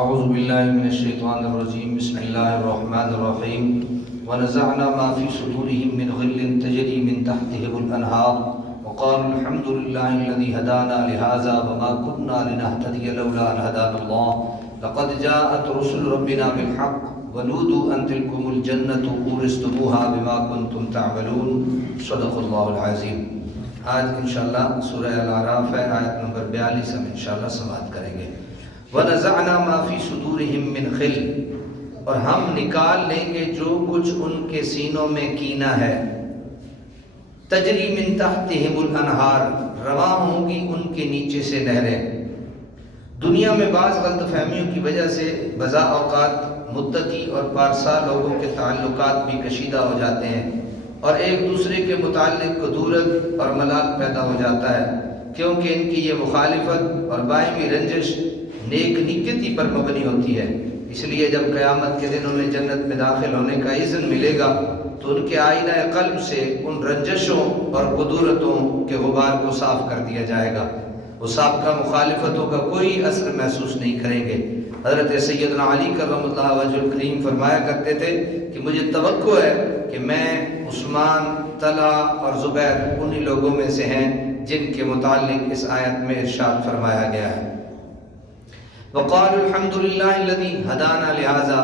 اعوذ باللہ من الشیطان الرجیم بسم اللہ الرحمن الرحیم ونزعنا ما في صدورهم من غل تجری من تحتهم الانہار وقالوا الحمد للہ الذي هدانا لهذا وما كنا لنهتدي لولا ان هدانا الله لقد جاءت رسل ربنا بالحق ونودوا ان تلكم الجنة اورثتموها بما كنتم تعملون صدق اللہ العظیم۔ آج انشاءاللہ سورہ الاعراف ہے، آیت نمبر 42 ہم انشاءاللہ سماعت کریں گے۔ وَنَزَعْنَا مَا فِي صُدُورِهِم مِّنْ غِلٍّ، اور ہم نکال لیں گے جو کچھ ان کے سینوں میں کینہ ہے۔ تجری من تحتہم الانہار، رواں ہوں گی ان کے نیچے سے نہریں۔ دنیا میں بعض غلط فہمیوں کی وجہ سے بزا اوقات متقی اور پارسا لوگوں کے تعلقات بھی کشیدہ ہو جاتے ہیں اور ایک دوسرے کے متعلق کدورت اور ملال پیدا ہو جاتا ہے، کیونکہ ان کی یہ مخالفت اور باہمی رنجش نیک نیتی پر مبنی ہوتی ہے۔ اس لیے جب قیامت کے دن انہیں جنت میں داخل ہونے کا اذن ملے گا تو ان کے آئینہ قلب سے ان رنجشوں اور قدورتوں کے غبار کو صاف کر دیا جائے گا۔ وہ سابقہ مخالفتوں کا کوئی اثر محسوس نہیں کریں گے۔ حضرت سیدنا علی کرم اللہ وجہ الکریم فرمایا کرتے تھے کہ مجھے توقع ہے کہ میں، عثمان، طلحہ اور زبیر انہی لوگوں میں سے ہیں جن کے متعلق اس آیت میں ارشاد فرمایا گیا ہے۔ وَقَالُوا الْحَمْدُ لِلَّهِ الَّذِي هَدَانَا لِهَذَا،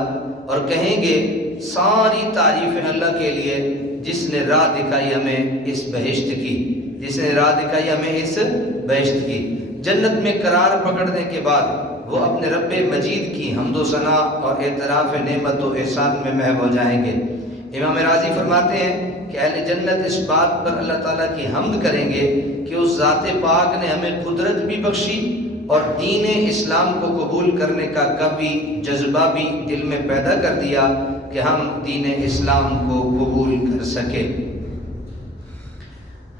اور کہیں گے ساری تعریفیں اللہ کے لیے جس نے راہ دکھائی ہمیں اس بہشت کی، جس نے راہ دکھائی ہمیں اس بہشت کی۔ جنت میں قرار پکڑنے کے بعد وہ اپنے رب مجید کی حمد و ثنا اور اعتراف نعمت و احسان میں محو ہو جائیں گے۔ امام راضی فرماتے ہیں کہ اہل جنت اس بات پر اللہ تعالیٰ کی حمد کریں گے کہ اس ذات پاک نے ہمیں قدرت بھی بخشی اور دین اسلام کو قبول کرنے کا قوی جذبہ بھی دل میں پیدا کر دیا کہ ہم دین اسلام کو قبول کر سکے۔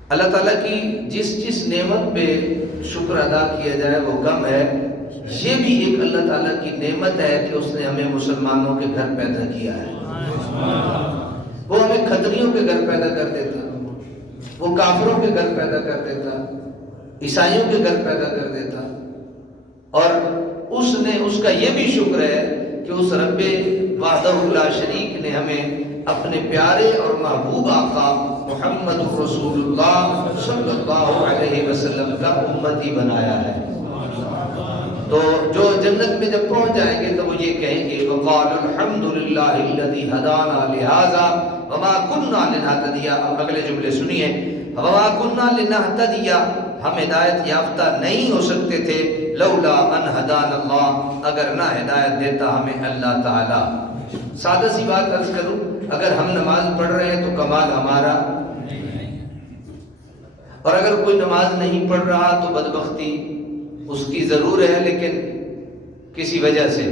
اللہ تعالیٰ کی جس نعمت پہ شکر ادا کیا جائے وہ کم ہے۔ یہ بھی ایک اللہ تعالیٰ کی نعمت ہے کہ اس نے ہمیں مسلمانوں کے گھر پیدا کیا ہے۔ وہ ہمیں کھتریوں کے گھر پیدا کر دیتا، وہ کافروں کے گھر پیدا کر دیتا، عیسائیوں کے گھر پیدا کر دیتا، اور اس کا یہ بھی شکر ہے کہ اس رب وحدہ لا شریک نے ہمیں اپنے پیارے اور محبوب آقا محمد رسول اللہ صلی اللہ علیہ وسلم کا امتی بنایا ہے۔ تو جو جنت میں جب پہنچ جائیں گے تو وہ یہ کہیں گے وَقَالُوا الْحَمْدُ لِلَّهِ الَّذِي هَدَانَا لِهَذَا وَمَا كُنَّا لِنَهْتَدِيَ۔ اب اگلے جملے سنیے، وَمَا كُنَّا لِنَهْتَدِيَ، ہم ہدایت یافتہ نہیں ہو سکتے تھے لولا ان هدانا اللہ، اگر نہ ہدایت دیتا ہمیں اللہ تعالیٰ۔ سادہ سی بات عرض کروں، اگر ہم نماز پڑھ رہے ہیں تو کمال ہمارا، اور اگر کوئی نماز نہیں پڑھ رہا تو بدبختی اس کی ضرور ہے لیکن کسی وجہ سے۔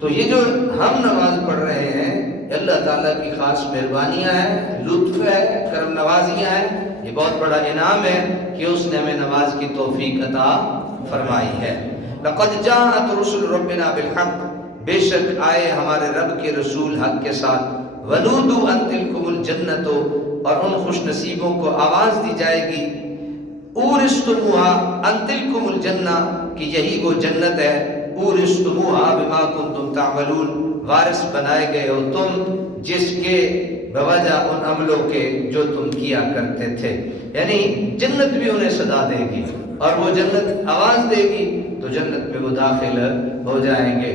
تو یہ جو ہم نماز پڑھ رہے ہیں اللہ تعالیٰ کی خاص مہربانیاں ہیں، لطف ہے، کرم نوازیاں ہیں، یہ بہت بڑا انعام ہے کہ اس نے ہمیں نماز کی توفیق عطا فرمائی ہے۔ لَقَدْ جَاءَتْ رُسُلُ رَبِّنَا بِالْحَقِّ، بے شک آئے ہمارے رب کے رسول حق کے ساتھ۔ وَنُودُوا أَن تِلْكُمُ الْجَنَّةُ، اور ان خوش نصیبوں کو آواز دی جائے گی، اورثتموها ان تلکم الجنہ، کہ یہی وہ جنت ہے، اورثتموها بما کنتم تعملون، وارث بنائے گئے ہو تم جس کے بوجہ ان عملوں کے جو تم کیا کرتے تھے۔ یعنی جنت بھی انہیں صدا دے گی اور وہ جنت آواز دے گی تو جنت میں وہ داخل ہو جائیں گے۔